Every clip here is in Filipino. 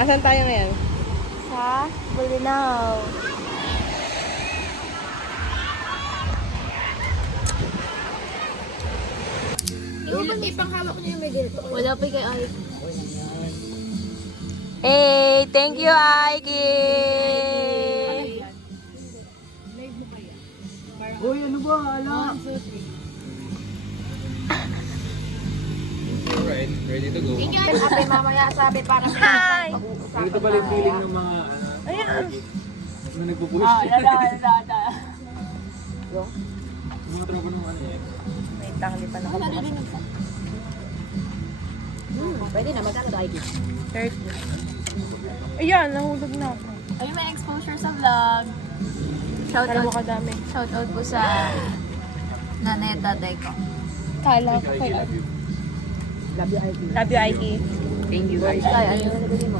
Asan tayo ngayon? Sa Bulinaw. Ipanghawak niyo yung may ganito. Wala pa kay Ike. Hey, thank you, Ike! Uy, ano ba? Ala. Alright, ready to go. Sabi mamaya, sabi para Hi! Ganito pala yung feeling ng mga Ayan. na nagpupush. Dada. Yung mga tropa ng ano yan. May tangli pa na. Pwede na, magkano tayo dito? 30. Ayan, nahulog na ako. Ay, may exposure sa vlog. Kala mo kadami. Shoutout po sa nanay at tatay ko. Kala ko kay Love you. Love you, Ivy. Love you, Ike. Thank you guys. Ay, ano yung nalagay mo?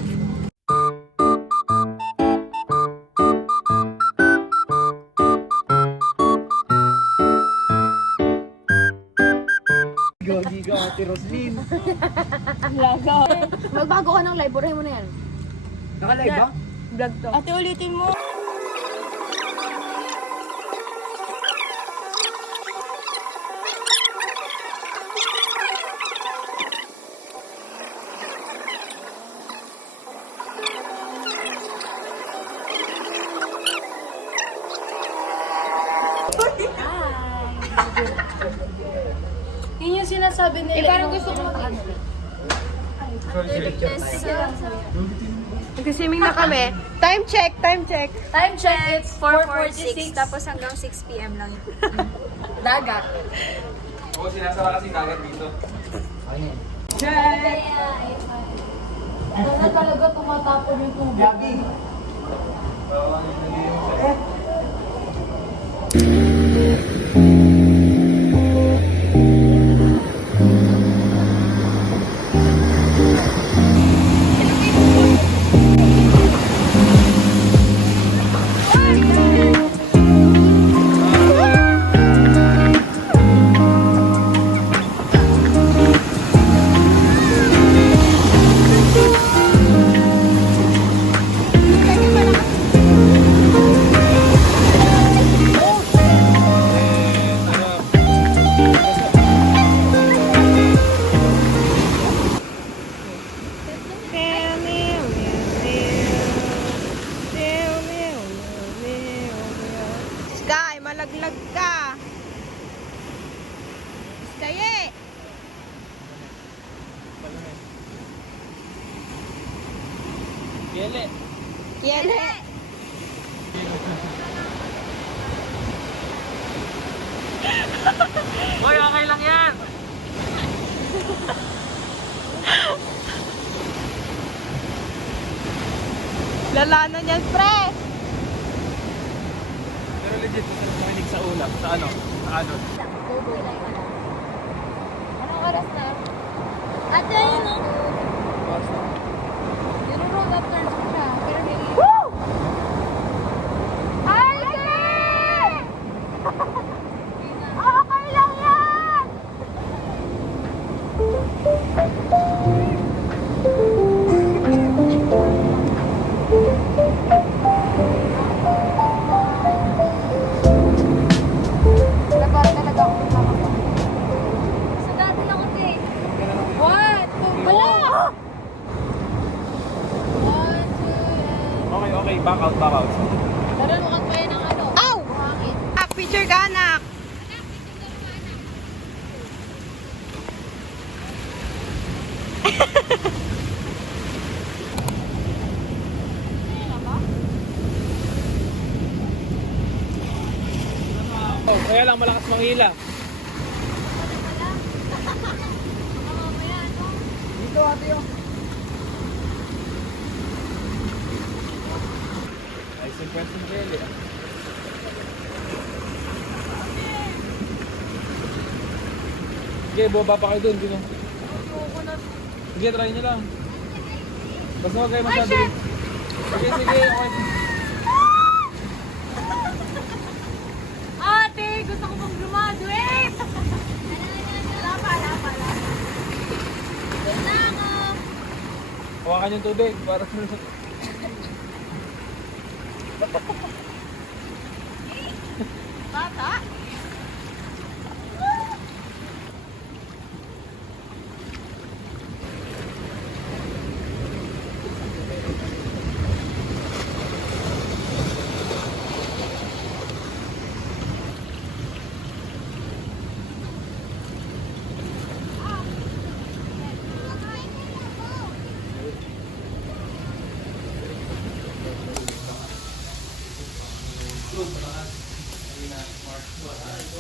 Gagi ka, Ate Roslyn. Laga. Magbago ka ng live, burahin mo na yan. Naka-live ba? Vlog to. Ate, ulitin mo. Yun yung sinasabi nila. Parang gusto ko mag-ano. Nag-swimming na kami. Time check, time check. Time check, it's 4:46. Tapos hanggang 6 p.m. lang yun. Dagat. Oo, sinasara kasi dagat dito. Sana talaga tumatapon yung tubig. Gabi. Sky, malaglag ka. Sky, Yele. Yele. Hoy, okay lang yan. Lala na niyan, pre. Pero legit, masarap makinig sa ulam. Sa ano? Sa ano? Anong oras na? Ate, ayun o. Niro-roll up turns ko siya. Pero may... Woo! Okay lang yan! Para talaga ako tumatapon. Sa dati lang ako eh. What? Wala! Okay, okay. Back out, back out. Tara, mukhang kaya ng ano. Ow! Buhangin. Picture ka, anak. Oh, kaya lang malakas manghila. Dito ate yun. Ay, si Preston Jelly. Sige, baba pa kayo dun. Dito. Sige, try nyo lang. Basta huwag kayo masyado. Sige, sige. Okay. Ate, gusto ko pang graduate! Lapa. Doon na ako! Hawakan naman yung tubig. Para Bata?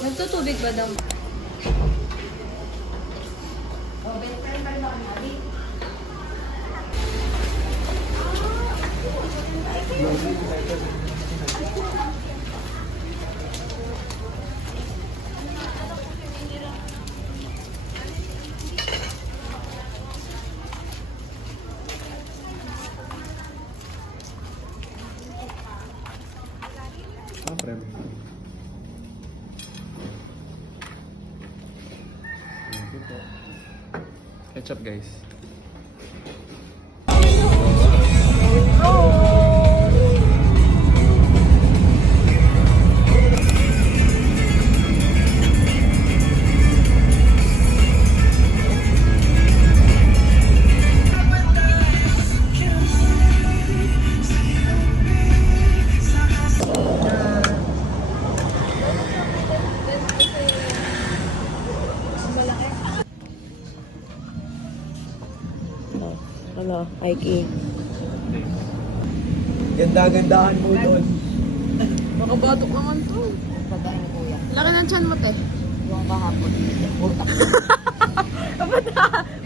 Nagtutubig ba daw? Ketchup guys. Ano, Ike? Ganda-gandahan mo doon. Makabatok naman to. Pagkain ni Kuya. Laki ng tiyan mo, te. Yung kahapon.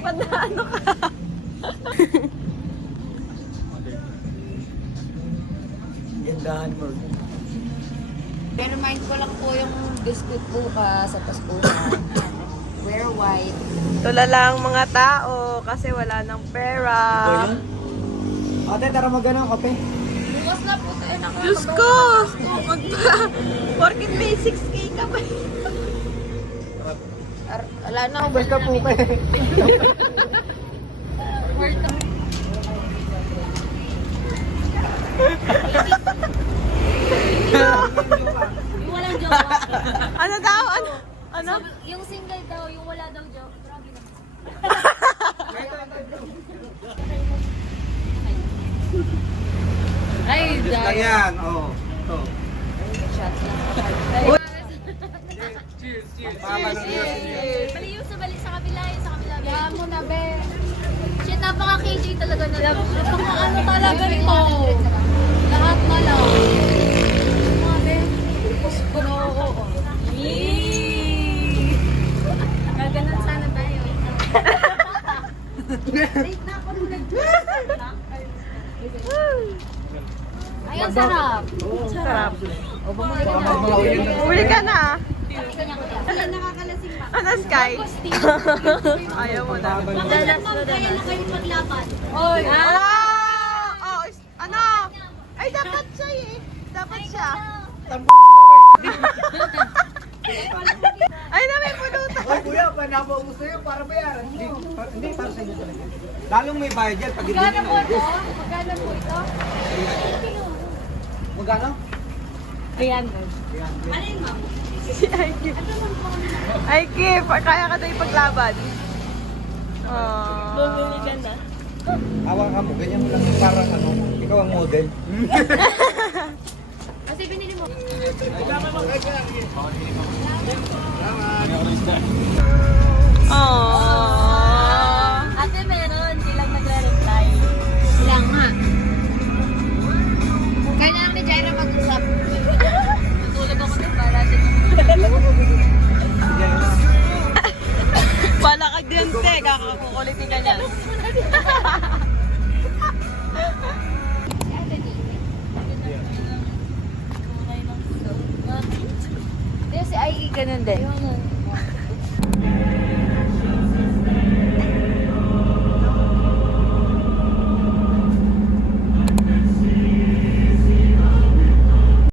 Pata ano ka? Gandahan mo. Remind ko lang po yung biscuit bukas sa Paskuhan. Wear white. Tula lang mga tao kasi wala ng pera. Ate, tara mag-ano, kape. Bukas na po tayo na Diyos ko! Porkit may 6K ka pa. Wala na. Basta po kayo. Yung walang jowa. Ano daw? Ano? Yung single daw, yung wala daw jowa. Grabe naman. Ay, Lang yan, oo. Oh. Cheers, cheers. Bali yung sa balik sa kabila, yung sa kabila. Kaya mo na, be. Shit, napaka-KJ talaga na. Ano talaga nito? Lahat na lang. Mga be. Oo. Gaganon sana tayo. Ay, ang sarap. Sarap. O, bumuli ka na. Uli ka na. Nakakalasing pa. Ano, Sky? Ayaw mo na. Madalas kaya na kayo maglaban. Oy. Oh, ano? Ay, dapat siya eh. Dapat siya. Ay, na may pulutan. Ay, kuya, panabang gusto yun para bayaran. Hindi, para sa inyo talaga. Lalong may bayad yan pag hindi Magkano nyo po ito? naubos. Magkano po ito? Magkano? Ayan. Si Ike. Ike, kaya ka na ipaglaban. Bumili ka na. Awa ka mo, ganyan mo lang yung parang ano, ikaw ang model. Kasi binili mo. Aww. Ate meron, silang nagre-reply. Lang nga. Kaya lang ni Jaira mag-usap. Tutulog ako din para siya. Pala ka din, te. Kakakukulitin ka niyan. Hindi, si Aiki ganun din.